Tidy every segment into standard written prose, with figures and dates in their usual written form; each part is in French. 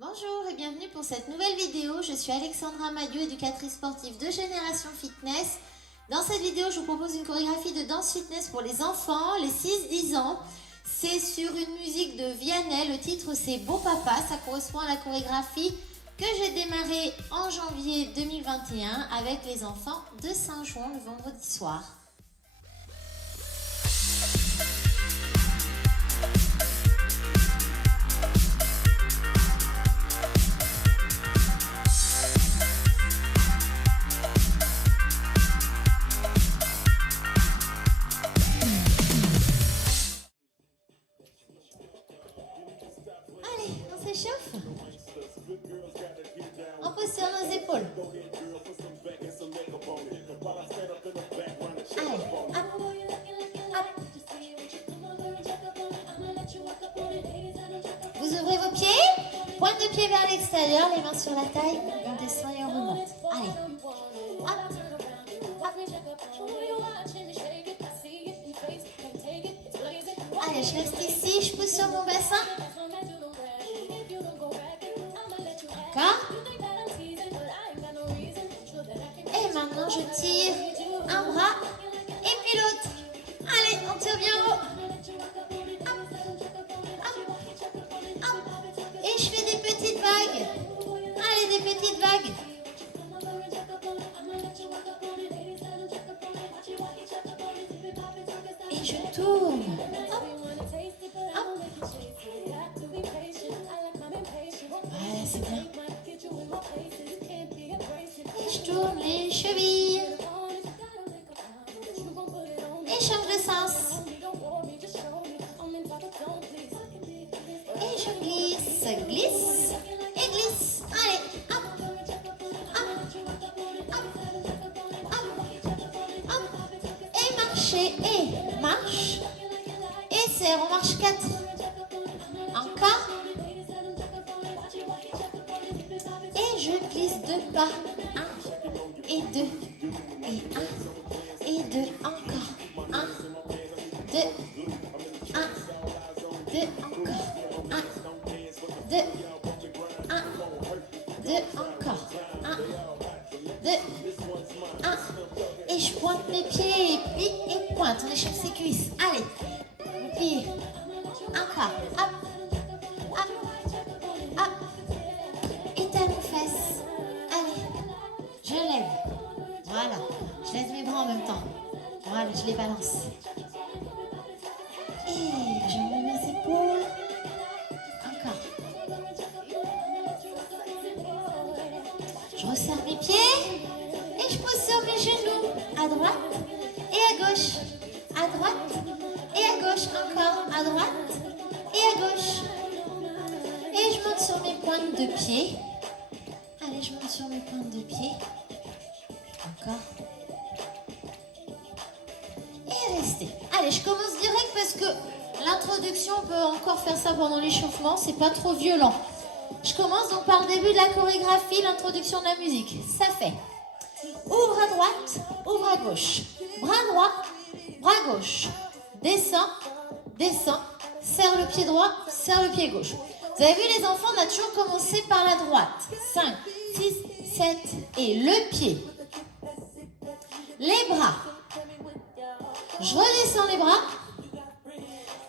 Bonjour et bienvenue pour cette nouvelle vidéo. Je suis Alexandra Madieu, éducatrice sportive de Génération Fitness. Dans cette vidéo, je vous propose une chorégraphie de danse fitness pour les enfants, les 6-10 ans. C'est sur une musique de Vianney. Le titre, c'est Beau Papa. Ça correspond à la chorégraphie que j'ai démarrée en janvier 2021 avec les enfants de Saint-Jouan le vendredi soir. Allez, on s'échauffe. On pose sur nos épaules. Allez, hop, hop. Vous ouvrez vos pieds, pointe de pied vers l'extérieur, les mains sur la taille, on descend et on remonte. Allez, hop, hop. Allez, je reste ici, je pousse sur mon bassin. D'accord. Et maintenant, je tire un bras et puis l'autre. Allez, on tire bien haut. Hop, hop, hop. Et je fais des petites vagues. Allez, des petites vagues. Et je tourne. Hop, hop. Voilà, c'est bien. Et je tourne les chevilles. Et change de sens. Et je glisse, glisse et glisse. Allez, hop, hop, hop, hop, hop. Et marcher, et marche. Et serre, on marche 4. Encore. Et je glisse 2 pas. 1 et 2. Et 1 et 2. Encore. 1, 2, 1, 2, encore. 1, 2, 1, 2, encore. 1, 2, 1. Et je pointe mes pieds, et pique et pointe. On échauffe ses cuisses. Allez. Mes pieds. Encore. Hop. Hop. Hop. Étale aux fesses. Allez. Je lève. Voilà. Je laisse mes bras en même temps. Voilà, je les balance. Et je mets mes épaules. Encore. Je resserre mes pieds. Et je pose sur mes genoux. À droite et à gauche. À droite et à gauche. Encore. À droite et à gauche. Et je monte sur mes pointes de pied. Allez, je monte sur mes pointes de pied. Encore. Et restez. Allez, je commence direct parce que l'introduction, on peut encore faire ça pendant l'échauffement. C'est pas trop violent. Je commence donc par le début de la chorégraphie, l'introduction de la musique. Ça fait ouvre à droite, ouvre à gauche. Bras droit, bras gauche. Descends, descends. Serre le pied droit, serre le pied gauche. Vous avez vu les enfants, on a toujours commencé par la droite. 5, 6, 7 et le pied. Les bras. Je redescends les bras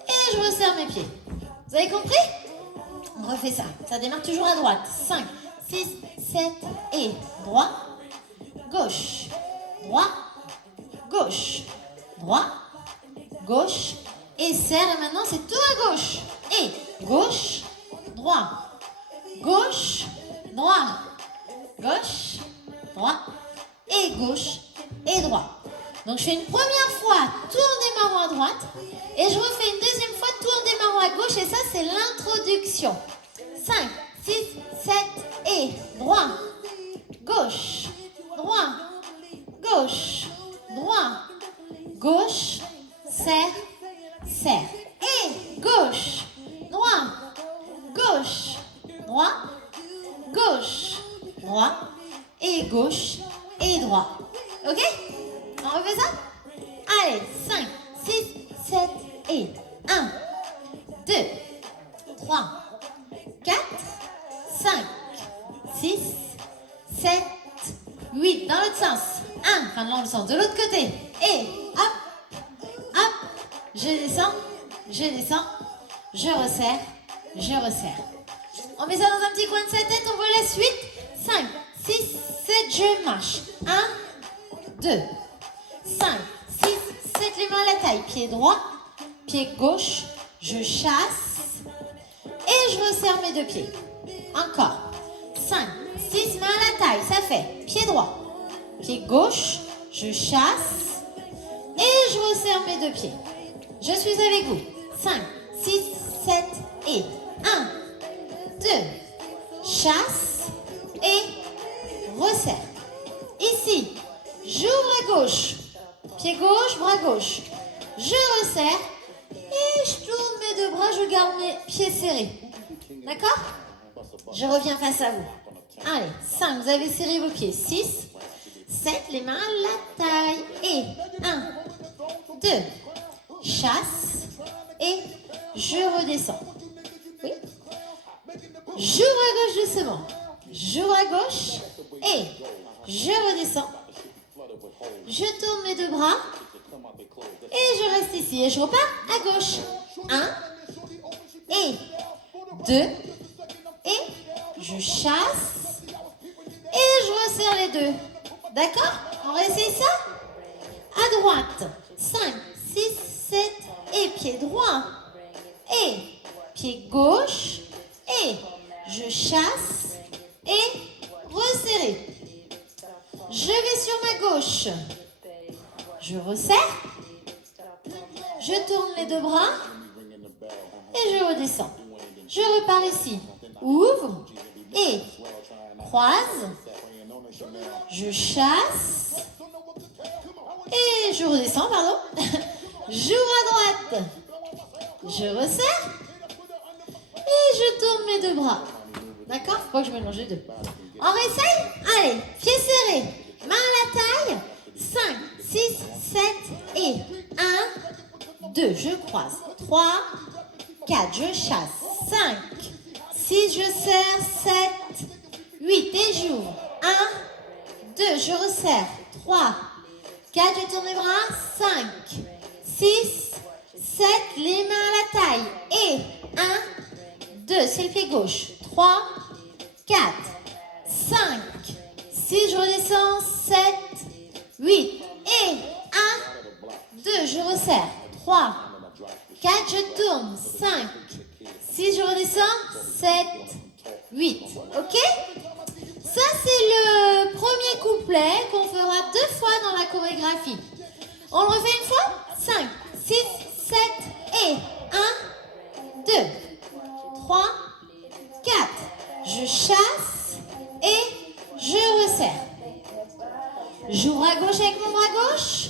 et je resserre mes pieds. Vous avez compris? On refait ça. Ça démarre toujours à droite. 5, 6, 7 et droit, gauche, droit, gauche, droit, gauche et serre. Et maintenant c'est tout à gauche. Et gauche, droit, gauche, droit, gauche, droit et gauche et droit. Donc je fais une première fois tout en démarrant à droite et je refais une deuxième fois tout en démarrant à gauche et ça c'est l'introduction. 5, 6, 7 et droit, gauche, droit, gauche, droit, gauche, serre, serre. Et gauche, droit, gauche, droit, gauche, droit et gauche et droit. Ok? On refait ça? Allez, 5, 6, 7 et 1, 2, 3, 4, 5, Maintenant, on le sent de l'autre côté. Et hop, hop. Je descends, je resserre, je resserre. On met ça dans un petit coin de sa tête, on voit la suite. 5, 6, 7, je marche. 1, 2, 5, 6, 7, les mains à la taille. Pied droit, pied gauche, je chasse et je resserre mes deux pieds. Encore. 5, 6, mains à la taille, ça fait pied droit, pied gauche, je chasse et je resserre mes deux pieds. Je suis avec vous. 5, 6, 7 et 1, 2, chasse et resserre. Ici, j'ouvre à gauche, pied gauche, bras gauche. Je resserre et je tourne mes deux bras, je garde mes pieds serrés. D'accord? Je reviens face à vous. Allez, 5, vous avez serré vos pieds. 6, 7, les mains à la taille. Et 1, 2, chasse et je redescends. Oui. J'ouvre à gauche doucement. J'ouvre à gauche et je redescends. Je tourne mes deux bras et je reste ici. Et je repars à gauche. 1 et 2 et je chasse et je resserre les deux. D'accord? On réessaye ça? À droite. 5, 6, 7 et pied droit. Et pied gauche. Et je chasse et resserrer. Je vais sur ma gauche. Je resserre. Je tourne les deux bras. Et je redescends. Je repars ici. Ouvre. Et croise. Je chasse. Et je redescends, pardon. J'ouvre à droite. Je resserre. Et je tourne mes deux bras. D'accord? Faut pas que je mélange les deux. On réessaye? Allez, pieds serrés. Main à la taille. 5, 6, 7 et 1, 2. Je croise. 3, 4. Je chasse. 5, 6. Je serre. 7, 8. Et j'ouvre. 1, 2. Je resserre. 3, 4. Je tourne les bras. 5, 6, 7. Les mains à la taille. Et 1, 2. C'est le pied gauche. 3, 4, 5, 6. Je redescends. 7, 8. Et 1, 2. Je resserre. 3, 4. Je tourne. 5, 6. Je redescends. 7, 8. Ok? Ça, c'est le premier couplet qu'on fera 2 fois dans la chorégraphie. On le refait une fois? 5, 6, 7 et 1, 2, 3, 4. Je chasse et je resserre. J'ouvre à gauche avec mon bras gauche.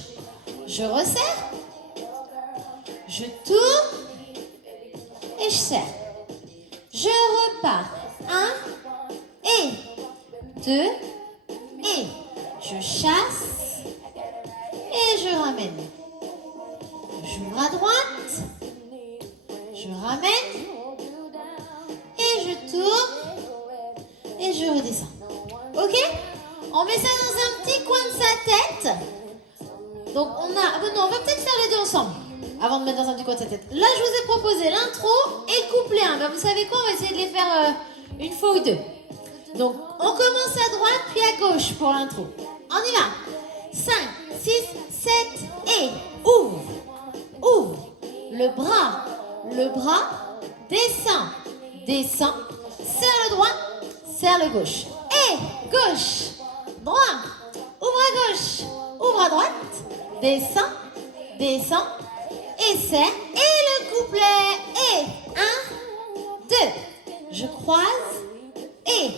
Je resserre. Je tourne et je serre. Je repars. 1 et 2 et je chasse et je ramène. J'ouvre à droite. Je ramène et je tourne et je redescends. Ok? On met ça dans un petit coin de sa tête. Donc on a... non, on va peut-être faire les deux ensemble avant de mettre dans un petit coin de sa tête. Là, je vous ai proposé l'intro et le couplet 1. Ben, vous savez quoi? On va essayer de les faire une fois ou deux. Donc, on commence à droite puis à gauche pour l'intro. On y va. 5, 6, 7 et ouvre. Ouvre. Le bras, descend, descend, serre le droit, serre le gauche. Et gauche, droit, ouvre à gauche, ouvre à droite, descend, descend, et serre. Et le couplet. Et 1, 2, je croise, et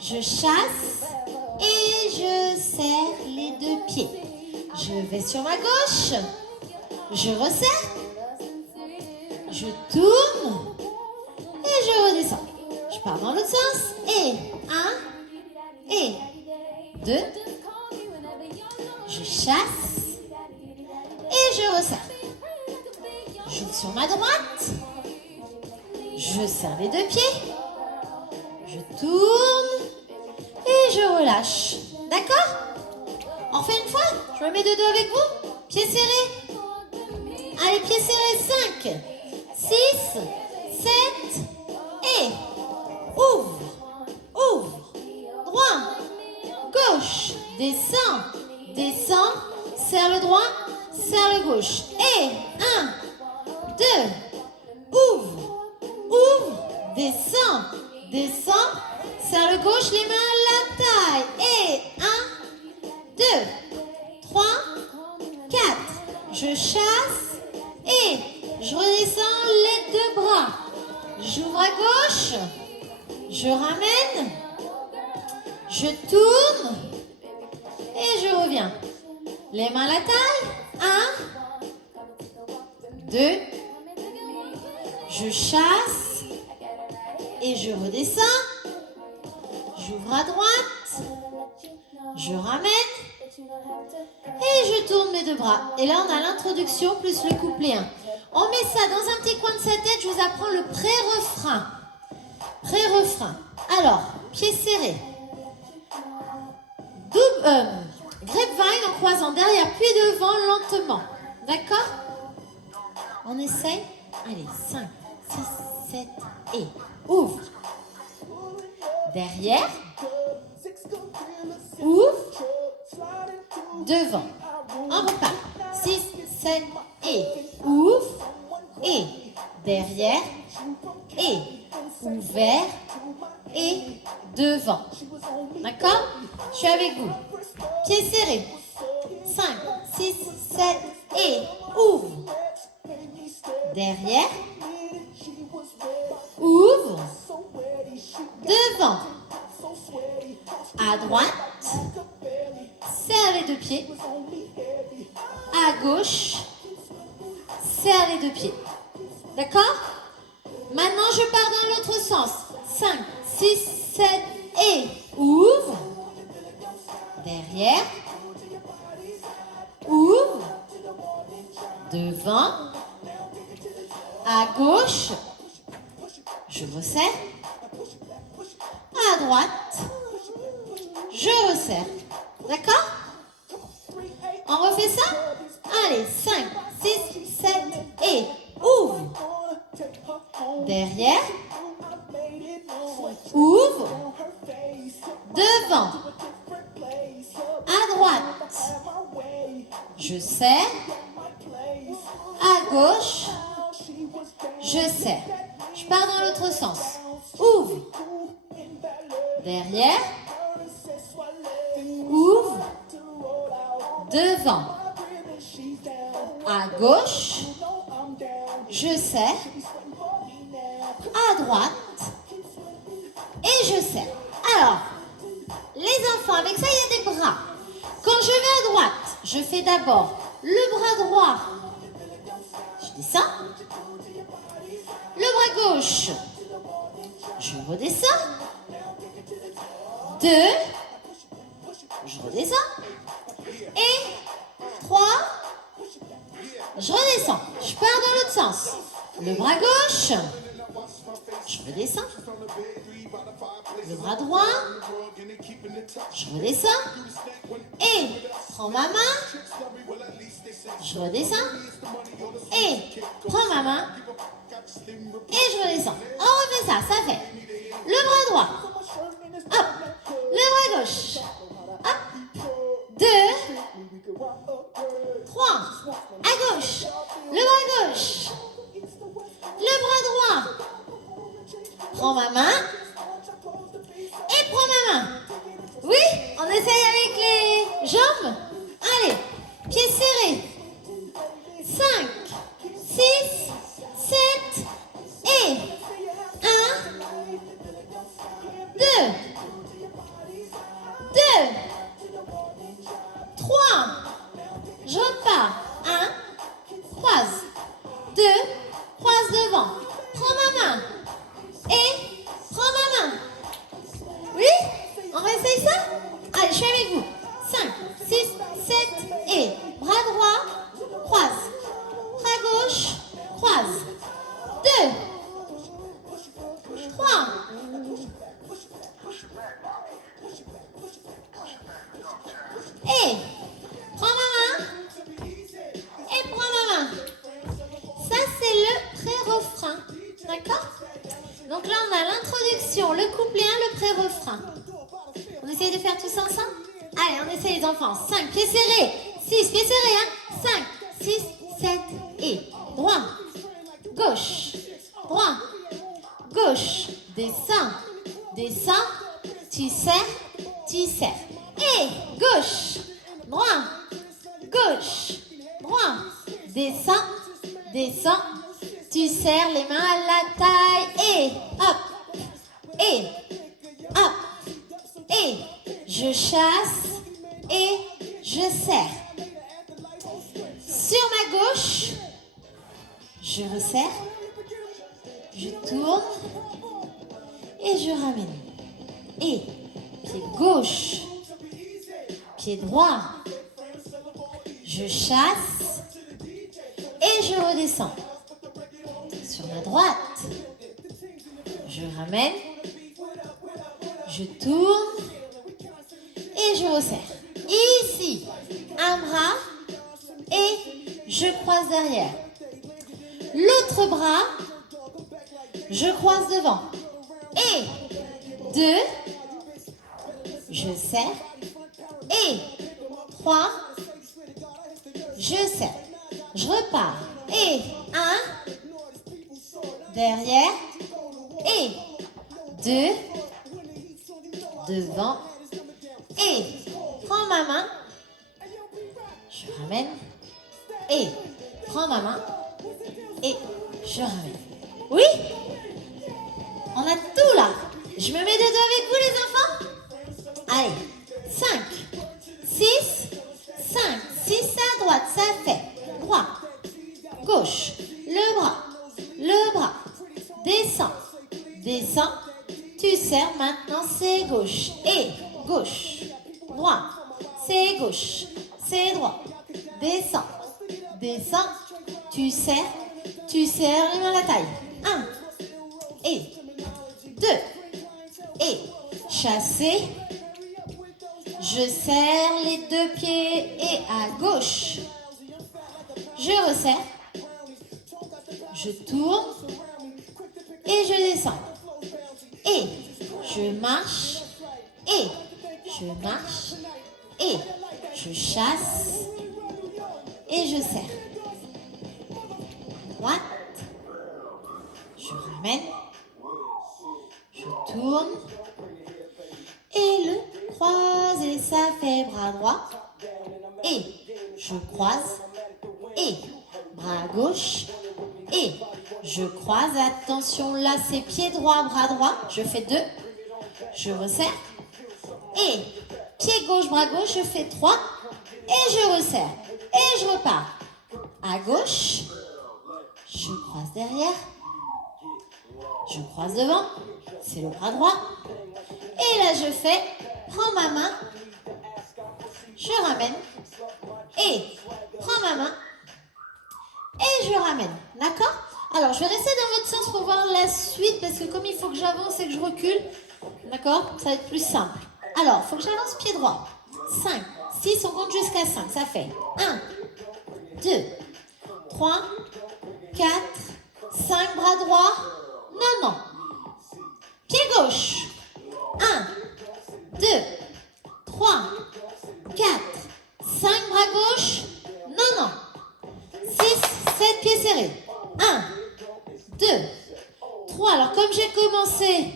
je chasse, et je serre les deux pieds. Je vais sur ma gauche, je resserre, je tourne et je redescends. Je pars dans l'autre sens. Et 1 et 2. Je chasse et je resserre. J'ouvre sur ma droite. Je serre les deux pieds. Je tourne et je relâche. D'accord? On refait une fois? Je me mets de dos avec vous? Pieds serrés. Allez, pieds serrés. 5, 6, 7 et ouvre, ouvre. Droit, gauche, descend, descend. Serre le droit, serre le gauche. Et 1, 2, ouvre, ouvre, descend, descend. Serre le gauche, les mains à la taille. Et 1, 2, 3, 4. Je chasse et je redescends les deux bras. J'ouvre à gauche, je ramène, je tourne et je reviens. Les mains à la taille. 1, 2. Je chasse et je redescends. J'ouvre à droite, je ramène et je tourne mes deux bras. Et là, on a l'introduction plus le couplet 1. On met ça dans un petit coin de sa tête. Je vous apprends le pré-refrain. Pré-refrain. Alors, pieds serrés. Grapevine en croisant derrière, puis devant, lentement. D'accord? On essaye? Allez, 5, 6, 7 et ouvre. Derrière. Ouvre. Devant. On repart. 6, 7 et ouvre. Et derrière. Et ouvert. Et devant. D'accord? Je suis avec vous. Pieds serrés. 5, 6, 7 et ouvre. Derrière. Ouvre. Devant. À droite. Serre les deux pieds. À gauche. Serre les deux pieds. D'accord? Maintenant, je pars dans l'autre sens. 5, 6, 7 et ouvre. Derrière. Ouvre. Devant. À gauche. Je resserre. À droite. Je resserre. D'accord? On refait ça? Allez, 5, 6, 7 et ouvre. Derrière. Ouvre. Devant. À droite. Je serre. À gauche. Je serre. Je pars dans l'autre sens. Ouvre. Derrière. Ouvre. Devant. À gauche. Je serre. À droite. Et je serre. Alors, les enfants, avec ça, il y a des bras. Quand je vais à droite, je fais d'abord le bras droit. Je descends. Le bras gauche. Je redescends. 2. Je redescends. Et 3. Je redescends. Je pars dans l'autre sens. Le bras gauche. Je redescends. Le bras droit. Je redescends. Et prends ma main. Je redescends. Et prends ma main. Et je redescends. On refait ça. Ça fait le bras droit. Hop. Le bras gauche. Hop. 2. 3. À gauche. Le bras gauche. Le bras droit. Prends ma main. Et prends ma main. Oui, on essaye avec les jambes. Allez, pieds serrés. 5, 6, 7 et 1, 2, 2, 3. Je repars. 1, croise. 2, croise devant. Prends ma main. Et prends ma main. Oui? On réessaye ça? Allez, je suis avec vous. 5, 6, 7 et bras droit, croise. Bras gauche, croise. 2, 3, l'introduction, le couplet 1, le pré-refrain. On essaye de faire tous ensemble? Allez, on essaye les enfants. 5, pieds serrés. 6, pieds serrés, hein. 5, 6, 7 et droit, gauche, droit, gauche, descends, descends, tu serres, et gauche, droit, gauche, droit, descends, descends, tu serres les mains à la taille, et je chasse, et je serre. Sur ma gauche, je resserre, je tourne et je ramène. Et pied gauche, pied droit, je chasse et je redescends. Sur ma droite, je ramène, je tourne et je resserre. Ici, un bras et je croise derrière. L'autre bras, je croise devant. Et 2, je serre. Et 3, je serre. Je repars. Et 1, derrière. Et 2, devant. Et prends ma main. Je ramène. Et prends ma main. Et je ramène. Oui? On a tout là. Je me mets de dos avec vous les enfants? Allez. 5, 6, 5. 6 à droite, ça fait droit, gauche, le bras, descend, descend. Tu serres, maintenant c'est gauche. Et gauche, droit, c'est gauche, c'est droit. Descend, descend. Tu serres les mains à la taille. 1 et 2 et chasser. Je serre les 2 pieds et à gauche. Je resserre. Je tourne et je descends. Et je marche. Et je marche. Et je chasse. Et je serre. Droite. Je ramène. Je tourne. Et le croisé, ça fait bras droit. Et je croise. Et bras gauche. Et je croise. Attention, là, c'est pied droit, bras droit. Je fais 2. Je resserre. Et pied gauche, bras gauche. Je fais 3. Et je resserre. Et je repars. À gauche. Je croise derrière. Je croise devant. C'est le bras droit. Et là, je fais, prends ma main, je ramène, et prends ma main, et je ramène. D'accord? Alors, je vais rester dans votre sens pour voir la suite, parce que comme il faut que j'avance et que je recule, d'accord? Ça va être plus simple. Alors, il faut que j'avance pied droit. 5, 6, on compte jusqu'à 5. Ça fait 1, 2, 3, 4, 5, bras droit. Non, non. Pied gauche. 1, 2, 3, 4, 5, bras gauche. Non, non. 6, 7, pieds serrés. 1, 2, 3. Alors, comme j'ai commencé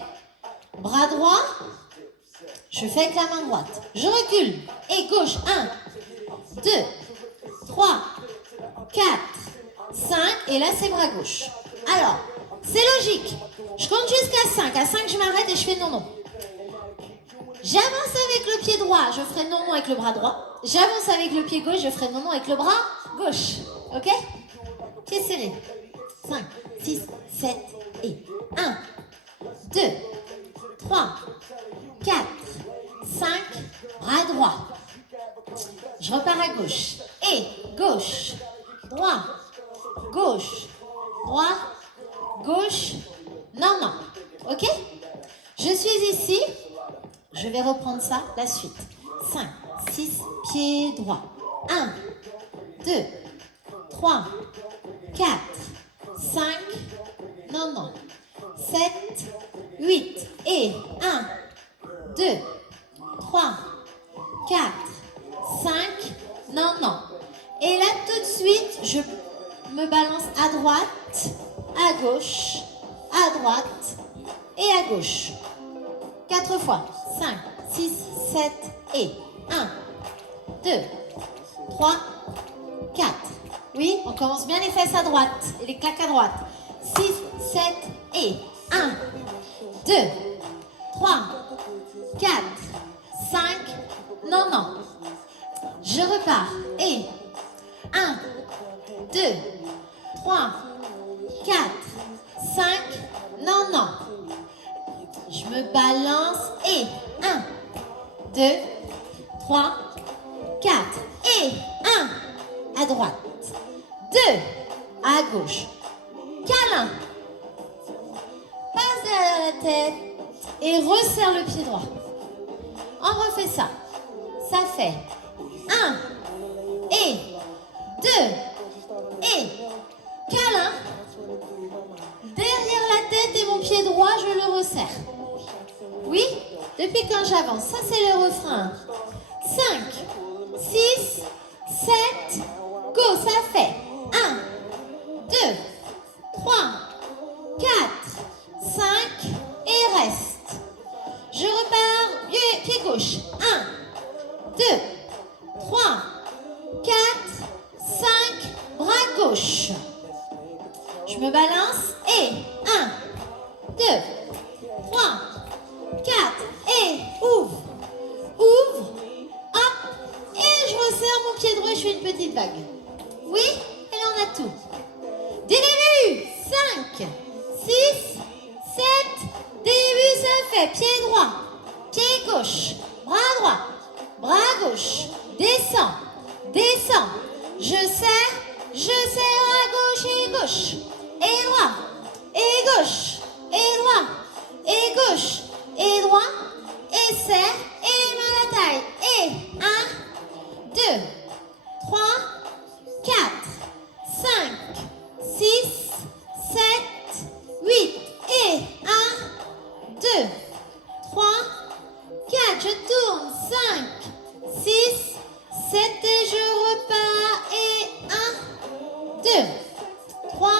bras droit, je fais avec la main droite. Je recule. Et gauche. 1, 2, 3, 4, 5. Et là, c'est bras gauche. Alors, c'est logique. Je compte jusqu'à 5. À 5, je m'arrête et je fais non, non. J'avance avec le pied droit, je ferai non, non avec le bras droit. J'avance avec le pied gauche, je ferai non, non avec le bras gauche. Ok? Pieds serrés. 5, 6, 7 et 1, 2, 3, 4, 5, bras droit. Je repars à gauche. Et gauche, droit, gauche, droit, gauche. Non, non. Ok? Je suis ici. Je vais reprendre ça, la suite. 5, 6, pied droit. 1, 2, 3, 4, 5, non, non. 7, 8 et 1, 2, 3, 4, 5, non, non. Et là, tout de suite, je me balance à droite, à gauche, à droite et à gauche. 4 fois. 5, 6, 7 et 1, 2, 3, 4. Oui, on commence bien les fesses à droite et les claques à droite. 6, 7 et 1, 2, 3, 4, 5, non, non. Je repars et 1, 2, 3, 4, 5, non, non. Je me balance et 1, 2, 3, 4 et 1 à droite, 2 à gauche, câlin, passe derrière la tête et resserre le pied droit. On refait ça. Ça fait 1 et 2 et câlin. Derrière la tête et mon pied droit, je le resserre. Oui, depuis quand j'avance. Ça, c'est le refrain. 5, 6, 7, go. Ça fait 1, 2, 3, 4, 5 et reste. Je repars, pied gauche. 1, 2, 3, 4, 5, bras gauche. Je me balance et 1, 2, 3, 4 et ouvre, ouvre, hop, et je resserre mon pied droit et je fais une petite vague. Oui, et là on a tout. Dès le début, 5, 6, 7, début ça fait pied droit, pied gauche, bras gauche, descend, descend, je serre à gauche et gauche, et droit, et gauche, et droit, et gauche, et droit, et serre, et main à la taille, et 1, 2, 3, 4, 5, 6, 7, 8, et 1, 2, 3, 4, je tourne, 5, 6, 7, et je repars, et 1, 2, 3,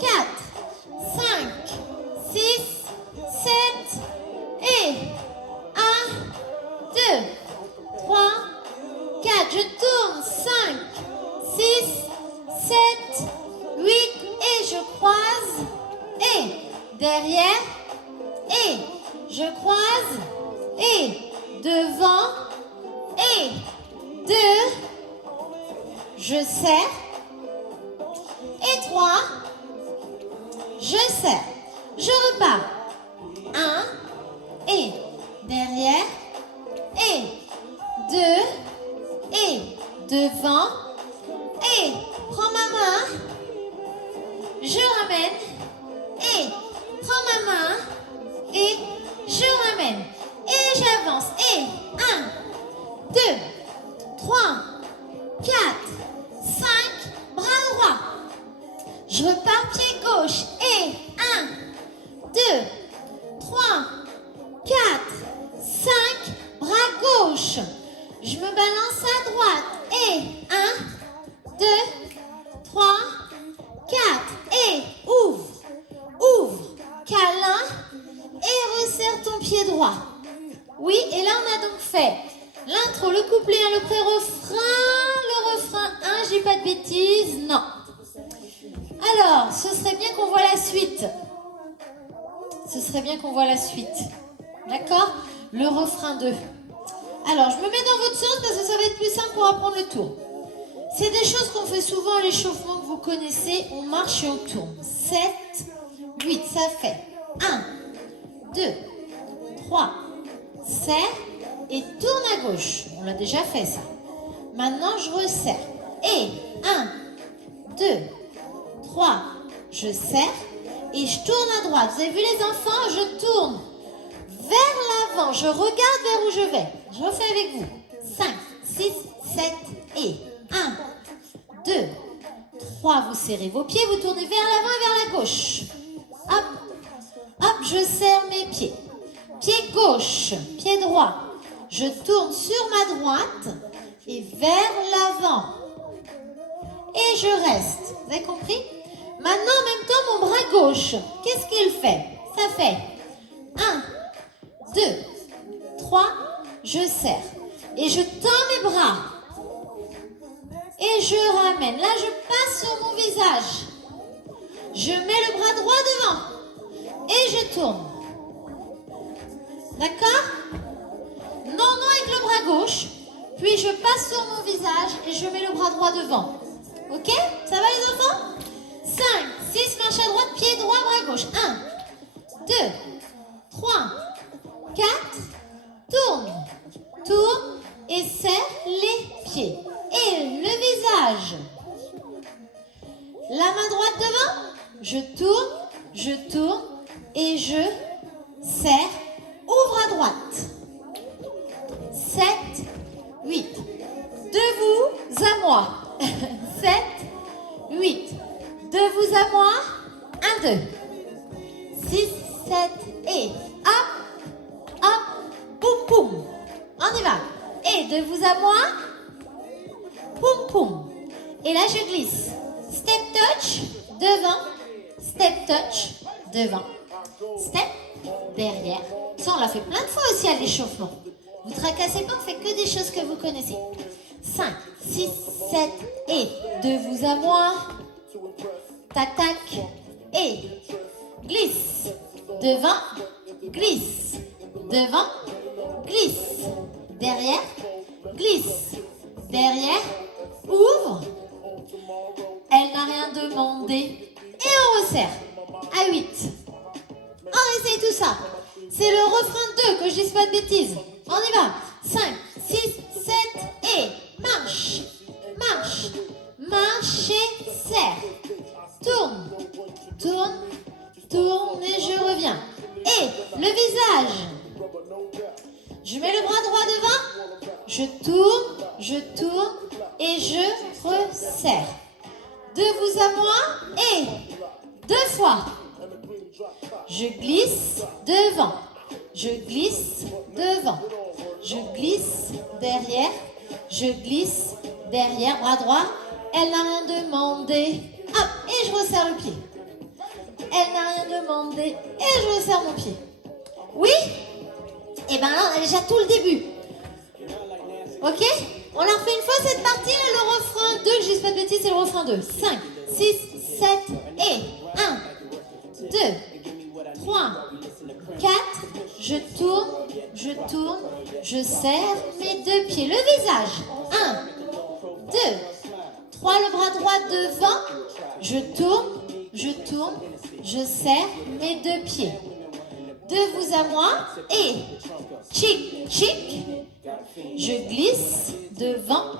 4, 5, 6, 7, et 1, 2, 3, 4, je tourne, 5, 6, 7, 8, et je croise, et derrière, et je croise, et devant, et 2, je serre, et 3, je serre, je repars, 1, et derrière, et 2, et devant, et prends ma main, je ramène, et prends ma main, et je ramène, et j'avance, et 1, 2, 3, 4, 5, bras droit. Je repars pied gauche, et 1, 2, 3, 4, 5, bras gauche. Je me balance à droite, et 1, 2, 3, 4, et ouvre, ouvre, câlin, et resserre ton pied droit. Oui, et là on a donc fait l'intro, le couplet 1, le pré-refrain, le refrain 1, je dis pas de bêtises, non. Alors, ce serait bien qu'on voit la suite. Ce serait bien qu'on voit la suite. D'accord? Le refrain 2. Alors, je me mets dans votre sens parce que ça va être plus simple pour apprendre le tour. C'est des choses qu'on fait souvent à l'échauffement que vous connaissez. On marche et on tourne. 7, 8, ça fait 1, 2, 3, serre et tourne à gauche. On l'a déjà fait ça. Maintenant, je resserre. Et 1, 2, 3, je serre et je tourne à droite. Vous avez vu les enfants? Je tourne vers l'avant. Je regarde vers où je vais. Je refais avec vous. 5, 6, 7 et 1, 2, 3. Vous serrez vos pieds, vous tournez vers l'avant et vers la gauche. Hop, Hop, je serre mes pieds. Pied gauche, pied droit. Je tourne sur ma droite et vers l'avant. Et je reste. Vous avez compris? Maintenant, en même temps, mon bras gauche, qu'est-ce qu'il fait? Ça fait 1, 2, 3, je serre. Et je tends mes bras. Et je ramène. Là, je passe sur mon visage. Je mets le bras droit devant. Et je tourne. D'accord? Non, avec le bras gauche. Puis je passe sur mon visage et je mets le bras droit devant. Ok? Ça va les enfants? 5, 6, marche à droite, pied droit, bras gauche. 1, 2, 3, 4, tourne. Tourne et serre les pieds. Et le visage. La main droite devant. Je tourne et je serre. Ouvre à droite. 7, 8. De vous à moi. 7, 8. De vous à moi. 1, 2. 6, 7 et hop, hop, poum, poum. On y va. Et de vous à moi. Poum, poum. Et là, je glisse. Step touch, devant. Step touch, devant. Step, derrière. Ça, on l'a fait plein de fois aussi à l'échauffement. Vous tracassez pas, on fait que des choses que vous connaissez. 5, 6, 7 et de vous à moi. Tac, tac. Et glisse. Devant, glisse. Devant, glisse. Derrière, glisse. Derrière, ouvre. Elle n'a rien demandé. Et on resserre. À 8. On essaye tout ça. C'est le refrain 2, que je dise pas de bêtises. On y va. 5, 6, 7 et marche. Marche. Marche et serre. Tourne. Tourne. Tourne et je reviens. Et le visage. Je mets le bras droit devant. Je tourne et je resserre. De vous à moi et 2 fois. Je glisse devant. Je glisse devant. Je glisse derrière. Je glisse derrière. Bras droit. Elle n'a rien demandé. Hop, et je resserre le pied. Elle n'a rien demandé. Et je resserre mon pied. Oui? Et bien là, on a déjà tout le début. Ok? On la refait une fois cette partie. Le refrain 2, je dis pas de bêtises, c'est le refrain 2. 5, 6, 7 et 1, 2, 3, 4. Je tourne, je serre mes 2 pieds. Le visage. 1, 2, 3. Le bras droit devant. Je tourne, je serre mes 2 pieds. De vous à moi et chic, chic. Je glisse devant,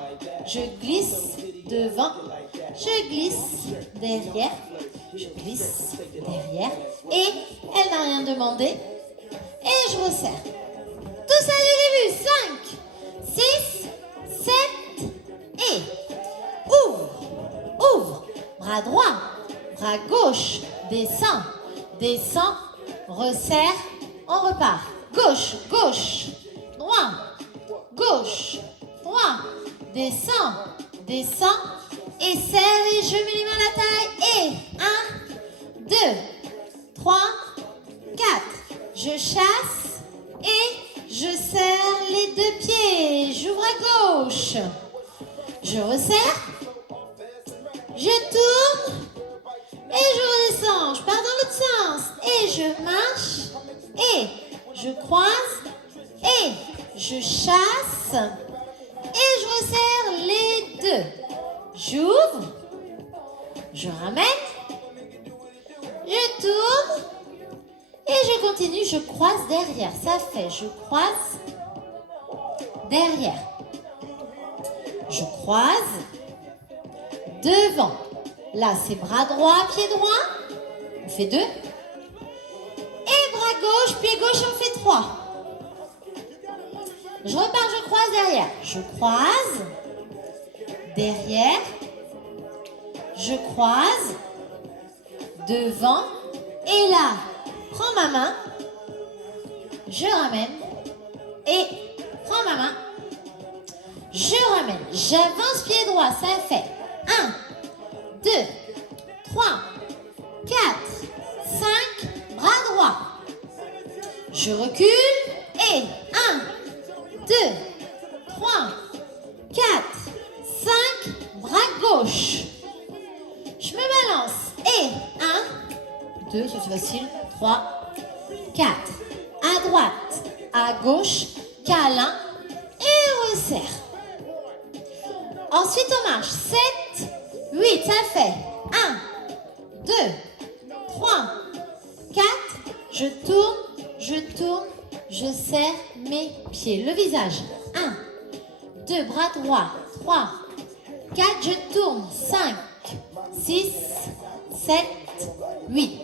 je glisse devant, je glisse derrière, je glisse derrière. Et elle n'a rien demandé. Et je resserre. Tout ça du début. 5, 6, 7 et ouvre, ouvre. Bras droit, bras gauche, descend, descend. Resserre, on repart. Gauche, gauche, droit, gauche, droit. Descend, descend et serre et je mets les mains à la taille. Et 1, 2, 3, 4. Je chasse et je serre les 2 pieds. J'ouvre à gauche. Je resserre. Je tourne. Et je redescends, je pars dans l'autre sens. Et je marche. Et je croise. Et je chasse. Et je resserre les 2. J'ouvre. Je ramène. Je tourne. Et je continue, je croise derrière. Ça fait, je croise derrière. Je croise devant. Là, c'est bras droit, pied droit. On fait 2. Et bras gauche, pied gauche, on fait 3. Je repars, je croise derrière. Je croise. Derrière. Je croise. Devant. Et là, prends ma main, je ramène, et prends ma main, je ramène. J'avance pied droit, ça fait 1, 2, 3, 4, 5, bras droit. Je recule, et 1, 2, 3, 4, 5, bras gauche. Je me balance, et 1, 2, ça c'est facile, 3, 4, à droite, à gauche, câlin, et resserre. Ensuite on marche, 7, 8, ça fait 1, 2, 3, 4, je tourne, je serre mes pieds, le visage, 1, 2, bras droit, 3, 4, je tourne, 5, 6, 7, 8.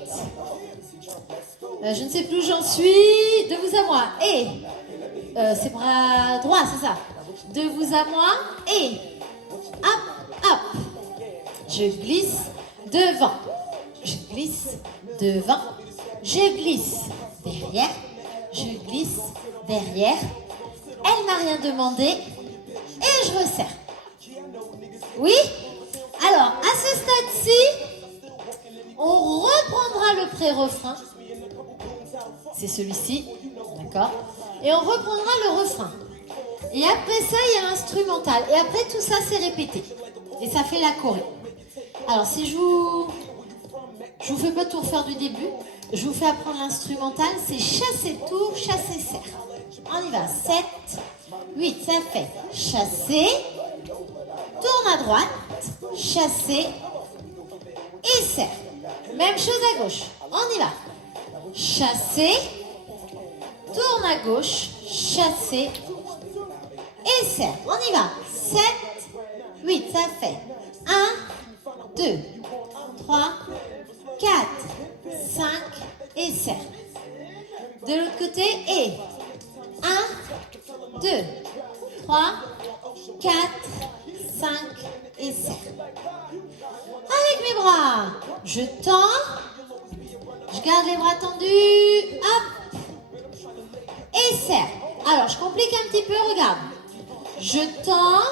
Je ne sais plus où j'en suis. De vous à moi. Et c'est bras droit, c'est ça. De vous à moi. Et hop, hop. Je glisse devant. Je glisse devant. Je glisse derrière. Je glisse derrière. Elle n'a rien demandé. Et je resserre. Oui? Alors, à ce stade-ci, on reprendra le pré-refrain. C'est celui-ci, d'accord? Et on reprendra le refrain. Et après ça, il y a l'instrumental. Et après, tout ça, c'est répété. Et ça fait la choré. Alors, si je vous fais pas tout refaire du début, je vous fais apprendre l'instrumental. C'est chasser tour, chasser serre. On y va. 7, 8, ça fait chasser, tourne à droite, chasser et serre. Même chose à gauche. On y va. Chasser, tourne à gauche, chasser et serre. On y va. 7, 8, ça fait 1, 2, 3, 4, 5 et serre. De l'autre côté, et 1, 2, 3, 4, 5 et serre. Avec mes bras, je tends, je garde les bras tendus, hop, et serre. Alors, je complique un petit peu, regarde. Je tends,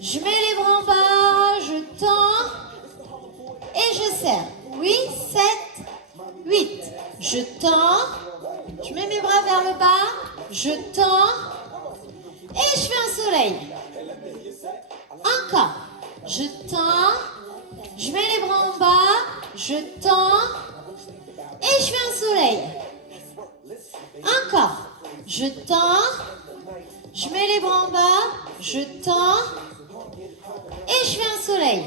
je mets les bras en bas, je tends, et je serre. Oui, 7, 8. Je tends, je mets mes bras vers le bas, je tends, et je fais un soleil. Encore. Je tends, je mets les bras en bas, je tends, et je fais un soleil. Encore. Je tends, je mets les bras en bas, je tends, et je fais un soleil.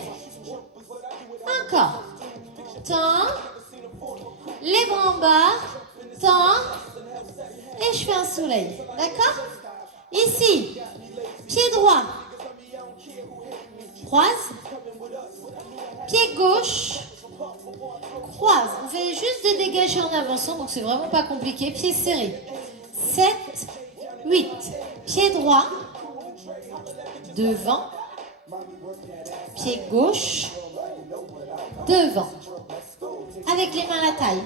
Encore. Tends, les bras en bas, tends, et je fais un soleil. D'accord? Ici, pied droit, croise, pied gauche, croise. Vous faites juste des dégagés en avançant, donc c'est vraiment pas compliqué. Pied serré. 7, 8. Pied droit, devant, pied gauche, devant. Avec les mains à la taille.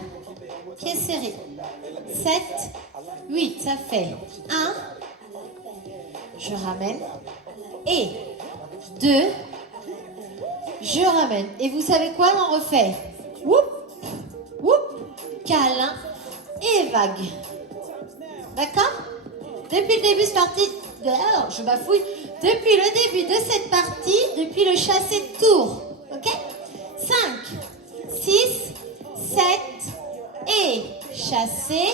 Pied serré. 7, 8. Ça fait 1. Je ramène. Et 2. Je ramène. Et vous savez quoi? On refait. Whoop, whoop, câlin et vague. D'accord? Depuis le début, c'est parti. Alors, je bafouille. Depuis le début de cette partie, depuis le chassé de tour. Ok? 5, 6, 7 et chasser.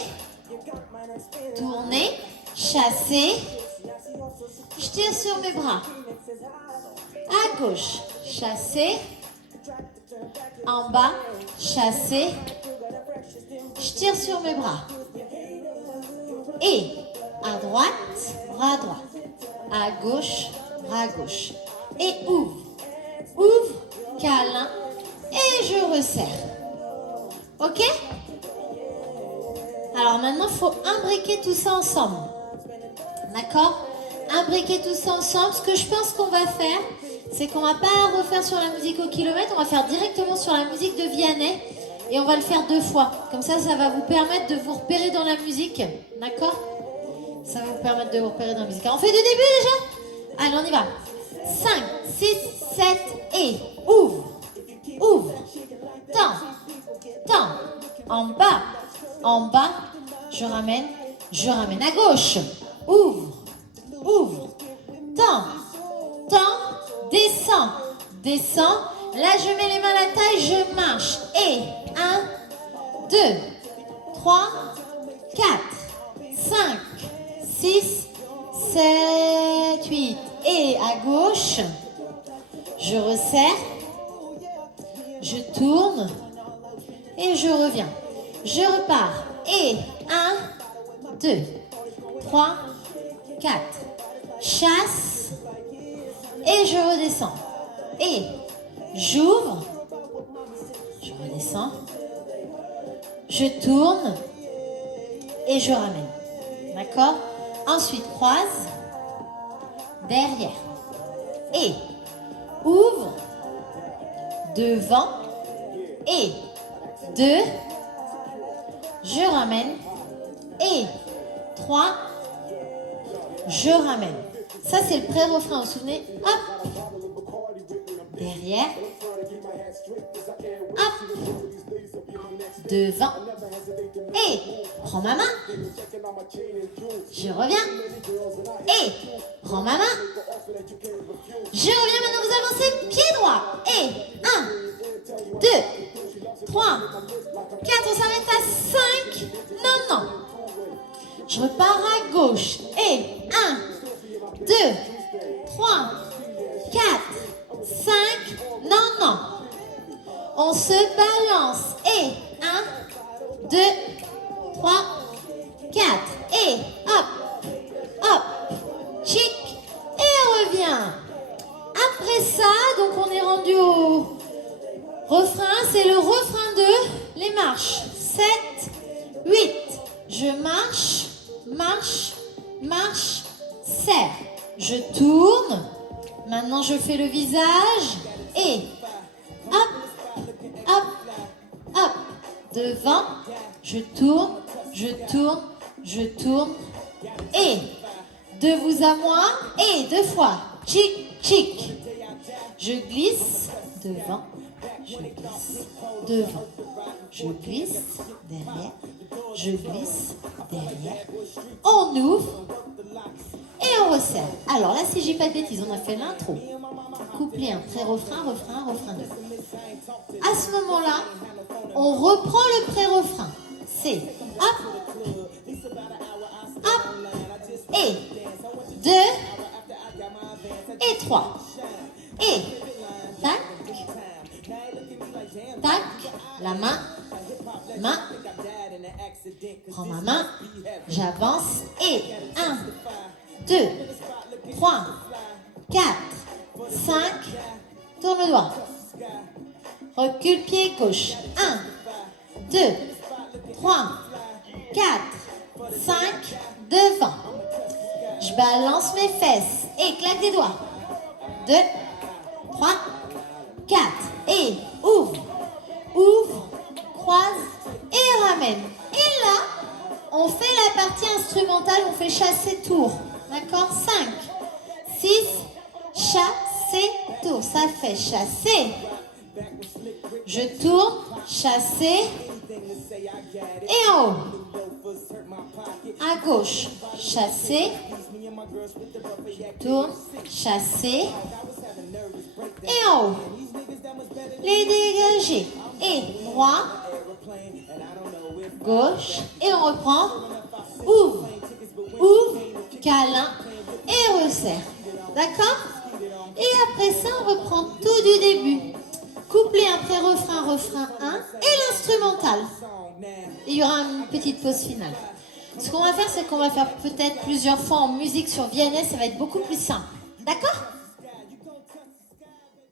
Tourner, chasser. Je tire sur mes bras. À gauche, chasser. En bas, chasser. Je tire sur mes bras. Et à droite, bras droit. À gauche, bras gauche. Et ouvre. Ouvre, câlin. Et je resserre. Ok? Alors maintenant, il faut imbriquer tout ça ensemble. D'accord? Imbriquer tout ça ensemble. Ce que je pense qu'on va faire, c'est qu'on va pas refaire sur la musique au kilomètre, on va faire directement sur la musique de Vianney. Et on va le faire 2 fois. Comme ça va vous permettre de vous repérer dans la musique. D'accord? Ça va vous permettre de vous repérer dans la musique. Alors, on fait du début déjà? Allez, on y va. 5, 6, 7 et ouvre. Ouvre. Tends. En bas. Je ramène à gauche. Ouvre. Tends. Descends. Là, je mets les mains à la taille, je marche. Et 1, 2, 3, 4, 5, 6, 7, 8. Et à gauche, je resserre, je tourne et je reviens. Je repars. Et 1, 2, 3, 4. Chasse et je redescends. Et j'ouvre, je redescends, je tourne et je ramène. D'accord? Ensuite, croise, derrière. Et ouvre, devant, et 2, je ramène, et 3, je ramène. Ça, c'est le pré-refrain, vous vous souvenez? Hop! Derrière, hop, devant, et prends ma main, je reviens, et prends ma main, je reviens, maintenant vous avancez, pied droit, et 1, 2, 3, 4, on s'arrête à 5, non, je repars à gauche, et 1, 2, 3, 4, 5, non. On se balance. Et 1, 2, 3, 4. Et hop, chic. Et on revient. Après ça, donc on est rendu au refrain. C'est le refrain de les marches. 7, 8. Je marche, serre. Je tourne. Maintenant, je fais le visage et hop, devant, je tourne, et de vous à moi, et 2 fois, chic, je glisse devant, je glisse derrière, on ouvre et on resserre. Alors là, si j'ai pas de bêtises, on a fait l'intro. Couplet 1, pré-refrain, refrain 2. À ce moment-là, on reprend le pré-refrain. C'est hop, et 2, et 3. Et tac, la main, prends ma main, j'avance, et 1, 2, 3, 4, 5, tourne le doigt. Recule pied gauche. 1, 2, 3, 4, 5, devant. Je balance mes fesses et claque des doigts. 2, 3, 4. Et ouvre, croise et ramène. Et là, on fait la partie instrumentale, on fait chasser tour. D'accord? 5, 6, chasser tour. Ça fait chasser. Je tourne, chasser. Et en haut. À gauche, chasser. Je tourne, chasser. Et en haut. Les dégager. Et droit, gauche. Et on reprend. Ouvre, câlin. Et resserre. D'accord? Et après ça, on reprend tout du début. Couplet après refrain 1 et l'instrumental. Il y aura une petite pause finale. Ce qu'on va faire, c'est qu'on va faire peut-être plusieurs fois en musique sur VNS, ça va être beaucoup plus simple. D'accord?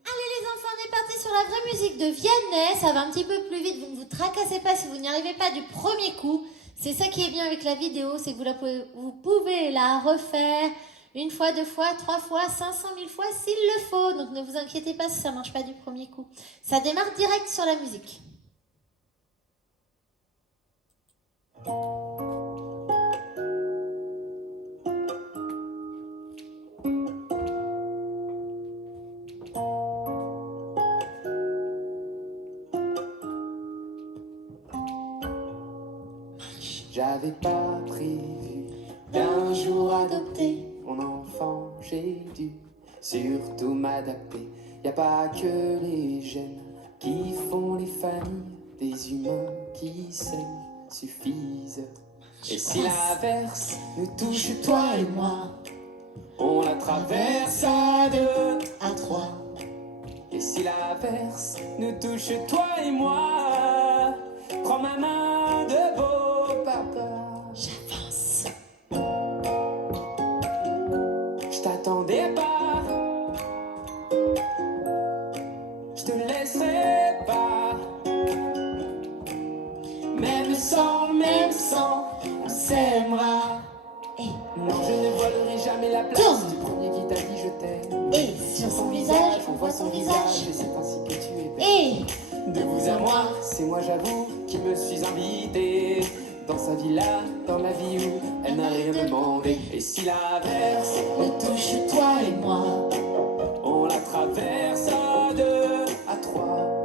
Allez les enfants, on est parti sur la vraie musique de VNS, ça va un petit peu plus vite, vous ne vous tracassez pas si vous n'y arrivez pas du premier coup. C'est ça qui est bien avec la vidéo, c'est que vous pouvez la refaire 1 fois, 2 fois, 3 fois, 500 000 fois s'il le faut. Donc ne vous inquiétez pas si ça ne marche pas du premier coup. Ça démarre direct sur la musique. J'avais pas prévu d'un jour adopter mon enfant, j'ai dû surtout m'adapter. Y a pas que les gènes qui font les familles, des humains qui s'aiment suffisent. Et si l'averse nous touche, toi et moi, on la traverse à deux, à trois. Et si l'averse nous touche, toi et moi, prends ma main de beau papa. J'avance. Je t'attendais pas, je te laisserai pas. Même sans, on s'aimera. Et Non, je ne volerai jamais la place tourne. du premier qui t'a dit je t'aime. Et sur son visage, on voit son visage. Et c'est ainsi que tu es belle. Et De vous à moi, c'est moi j'avoue qui me suis invité dans sa villa, dans la vie où elle n'a rien demandé. Et si l'averse nous touche, toi et moi, on la traverse à deux, à trois.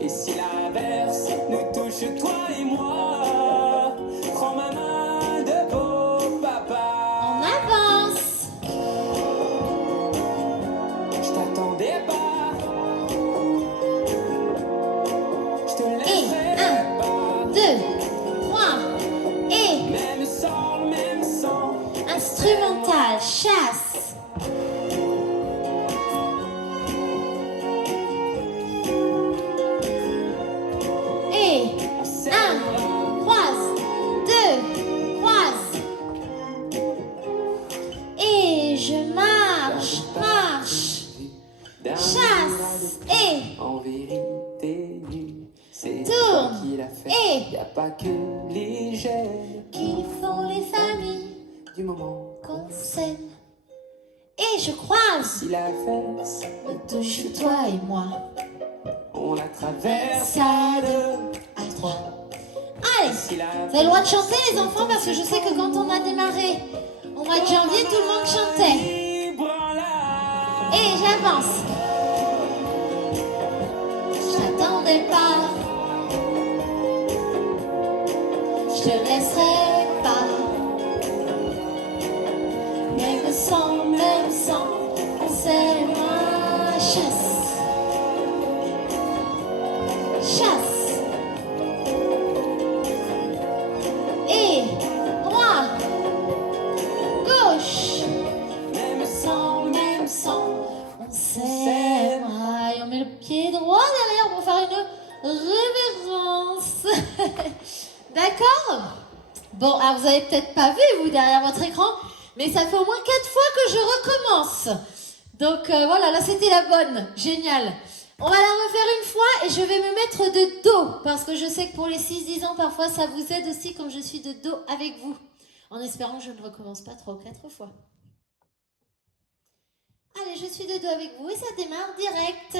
Et si l'averse nous touche, toi et moi, prends ma main de beau papa. on avance. Je t'attendais pas, je te Et laisserai pas. 2, 3. Et Même sans, instrumental, chasse. Et on 1, s'aimera. croise, 2, croise. Et je marche, D'un chasse. Et en vérité nue, c'est tourne. toi qui l'a fait. Et Y a pas que les gènes qui font les familles du moment qu'on s'aime. Et je croise, si l'averse me touche toi et moi. on la traverse Ça à deux, à 3. Allez, si vous avez le droit de chanter les enfants parce que je sais que quand on a démarré au mois de janvier, tout le monde chantait. Et j'avance. Je t'attendais pas. Je te laisserai pas. Même sans, c'est ma chasse. Chasse. Et droit. Gauche. Même sans, on s'aimera. Et on met le pied droit derrière pour faire une révérence. D'accord? Bon, alors vous avez peut-être pas vu, vous, derrière votre écran, mais ça fait au moins 4 fois que je recommence. Donc voilà, là c'était la bonne. Génial. On va la refaire une fois et je vais me mettre de dos, parce que je sais que pour les 6-10 ans, parfois ça vous aide aussi comme je suis de dos avec vous. En espérant que je ne recommence pas 3 ou 4 fois. Allez, je suis de dos avec vous et ça démarre direct.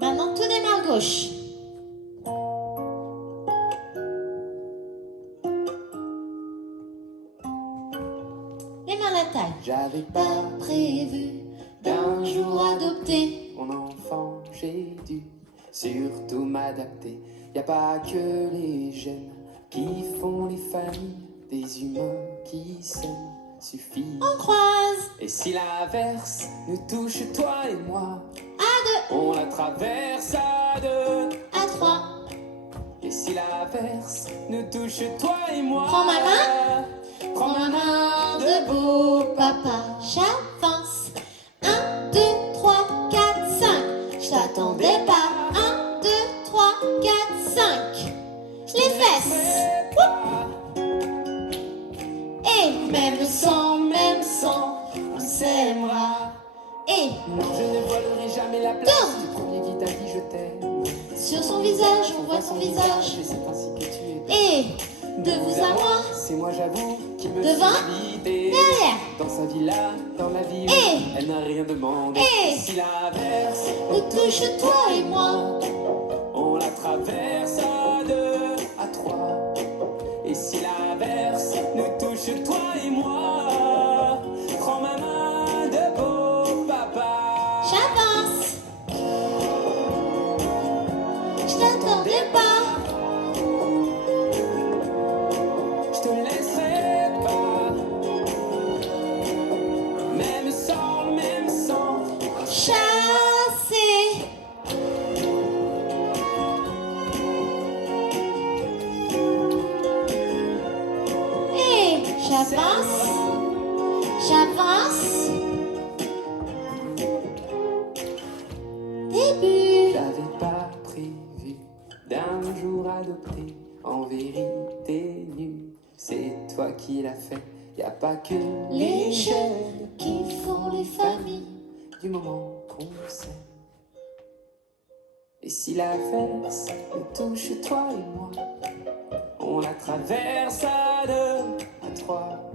Maintenant, tout démarre gauche. Les mains à la taille. J'avais Pas pas prévu d'un jour adopter. mon enfant, j'ai dû surtout m'adapter. Y a pas que les gènes qui font les familles, des humains qui s'aiment suffisent. On croise. Et si l'averse nous touche, toi et moi, À 2, on la traverse à deux. à 3. Et si l'averse nous touche, toi et moi, Prends ma main. prends ma main de beau papa. J'avance. 1, 2, 3, 4, 5. Je t'attendais pas. 1, 2, 3, 4, 5. Les fesses. Et même sans, on s'aimera. Et Non, je ne volerai jamais la place Tourne. du premier qui t'a dit je t'aime. sur son visage, on voit son visage. Et c'est ainsi que tu es belle. Et de vous à moi, c'est moi j'avoue qui me Devant, suit derrière. dans sa villa, dans la ville, Et. elle n'a rien demandé. Et. Si l'averse Nous touche toi et moi. on la traverse à 2, à 3. Et si l'averse nous touche toi et moi, prends ma main de beau papa. J'avance. Je t'attendais pas. Je te laisserai pas, même sans Chasser. Et j'avance. J'avance. Début. J'avais pas prévu d'un jour adopté, en vérité nu. C'est toi qui l'as fait, y a pas que Les jeunes qui font les familles. du moment qu'on s'aime. Et si l'averse nous touche toi et moi, on la traverse à 2, à 3.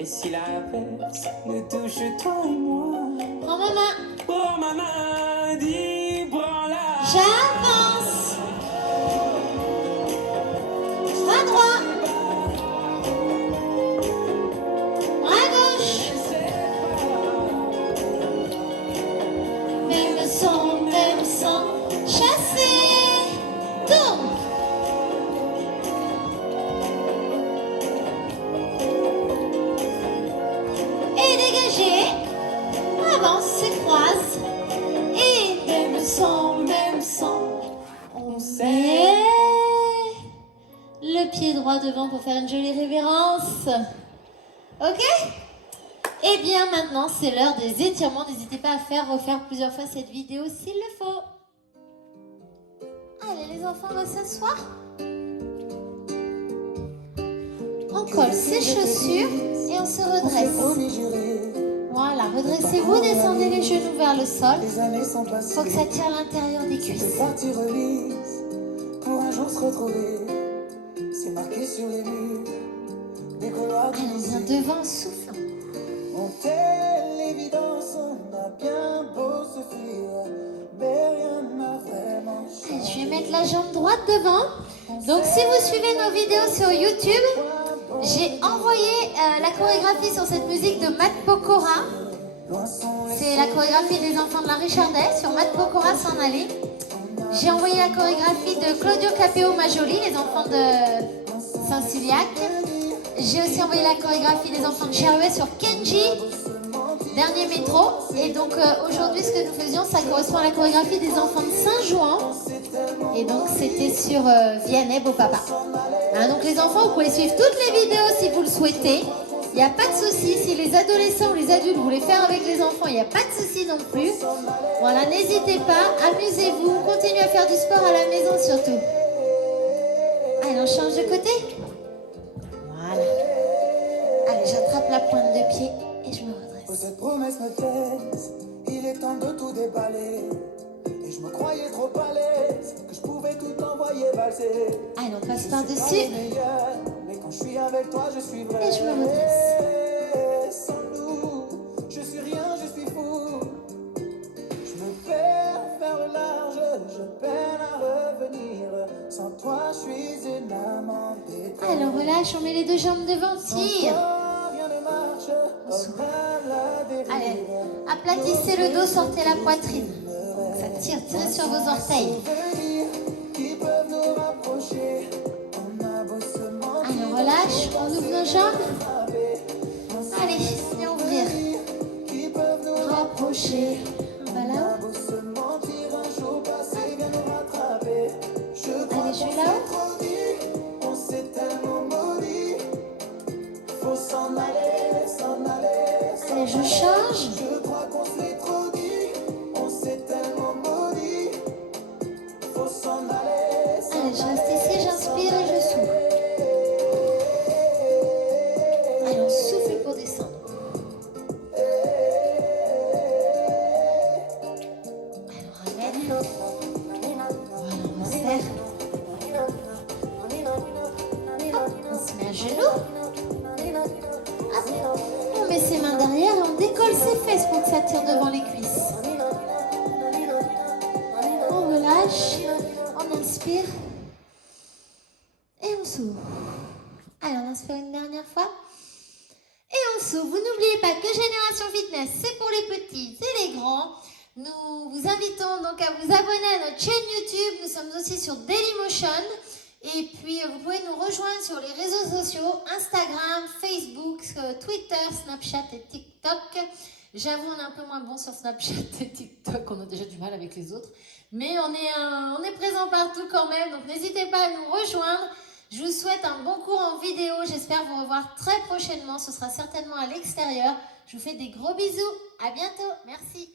Et si l'averse nous touche toi et moi, Prends ma main. prends ma main, dis prends-la. J'avance. Bras droit. Bras gauche. Même sans chasser. Tourne. Et dégagez. Avance, s'écroise. Et même sans, on met le pied droit devant pour faire une jolie révérence. Ok? Et bien maintenant, c'est l'heure des étirements. N'hésitez pas à refaire plusieurs fois cette vidéo s'il le faut. Allez les enfants, on va s'asseoir. On colle ses chaussures et on se redresse. Voilà, redressez-vous, descendez les genoux vers le sol. Faut que ça tire l'intérieur des cuisses. Parti release pour un jour se retrouver. C'est marqué sur les murs des couloirs Allez, on vient divisés. devant, souffle. On telle l'évidence, on a bien beau se fuir, mais rien n'a vraiment Allez, changé. je vais mettre la jambe droite devant. Donc si vous suivez nos vidéos sur YouTube, j'ai envoyé la chorégraphie sur cette musique de Matt Pokora. C'est la chorégraphie des enfants de la Richardet sur Matt Pokora s'en aller. J'ai envoyé la chorégraphie de Claudio Capeo Majoli, les enfants de Saint-Cyliac. J'ai aussi envoyé la chorégraphie des enfants de Cherlouet sur Kenji, dernier métro. Et donc aujourd'hui, ce que nous faisions, ça correspond à la chorégraphie des enfants de Saint-Jouan. Et donc c'était sur Vianney, Beau Papa. Hein, donc les enfants, vous pouvez suivre toutes les vidéos si vous le souhaitez. Il n'y a pas de souci. Si les adolescents ou les adultes voulaient faire avec les enfants, il n'y a pas de souci non plus. Voilà, n'hésitez pas, amusez-vous, continuez à faire du sport à la maison surtout. Allez, on change de côté. Voilà. Allez, j'attrape la pointe de pied et je me Oh, redresse. cette promesse me taise, il est temps de tout déballer. Et je me croyais trop à l'aise, que je pouvais tout envoyer valser. Allez, on passe Je suis par-dessus. pas le meilleur, mais quand je suis avec toi, je suis vrai. Et je me redresse. Sans nous, je suis rien, je suis fou. Je me perds faire le large, je peine à revenir. Sans toi, je suis une âme en détresse. Allez, on relâche, on met les deux jambes devant, tire. Rien ne marche, comme à la dérive. Allez, aplatissez le dos, sortez la poitrine. Ça tire, tirez sur vos orteils. Qui peuvent nous rapprocher. On a beau se mentir, Allez, on relâche, on ouvre nos jambes. Allez, viens ouvrir. qui peuvent nous Rapprocher. On va là-haut. beau se mentir, un jour passé vient nous rattraper. Je crois Allez, je vais qu'on là-haut. s'est trop dit, on s'est tellement maudit. Faut s'en aller, s'en aller. Allez, je change. Je crois qu'on s'est trop dit, on s'est tellement maudit. Faut s'en aller, s'en Allez, je reste ici, j'inspire et je souffle. Allez, on souffle pour descendre. devant les cuisses. On relâche, on inspire et on s'ouvre. Allez, on va se faire une dernière fois. Et on s'ouvre. Vous n'oubliez pas que Génération Fitness, c'est pour les petits et les grands. Nous vous invitons donc à vous abonner à notre chaîne YouTube. Nous sommes aussi sur Dailymotion. Et puis, vous pouvez nous rejoindre sur les réseaux sociaux, Instagram, Facebook, Twitter, Snapchat et TikTok. J'avoue, on est un peu moins bon sur Snapchat et TikTok. On a déjà du mal avec les autres. Mais on est présent partout quand même. Donc, n'hésitez pas à nous rejoindre. Je vous souhaite un bon cours en vidéo. J'espère vous revoir très prochainement. Ce sera certainement à l'extérieur. Je vous fais des gros bisous. À bientôt. Merci.